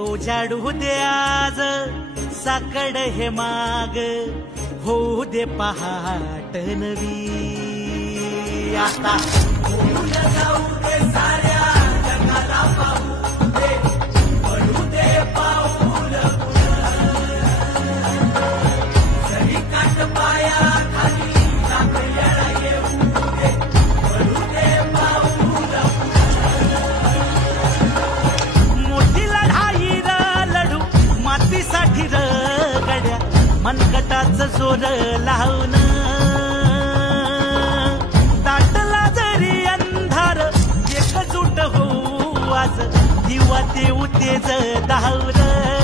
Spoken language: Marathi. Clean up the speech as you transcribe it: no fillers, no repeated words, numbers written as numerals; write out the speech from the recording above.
उजाडू दे आज साकड हे माग, होऊ दे पहाट नवी. आता जाऊ दे साऱ्या जगाला पाहू दे, पडू दे पाऊल सरी काट पाया खाली सापड्याला येऊ दे, पडू दे पाऊल. मोठी लढाई र लढू मातीसाठी र गड्या, मनगटाचं जोर लावून दाटला जरी अंधार एकजूट होऊ आज, दिवा देऊ तेज धावलं.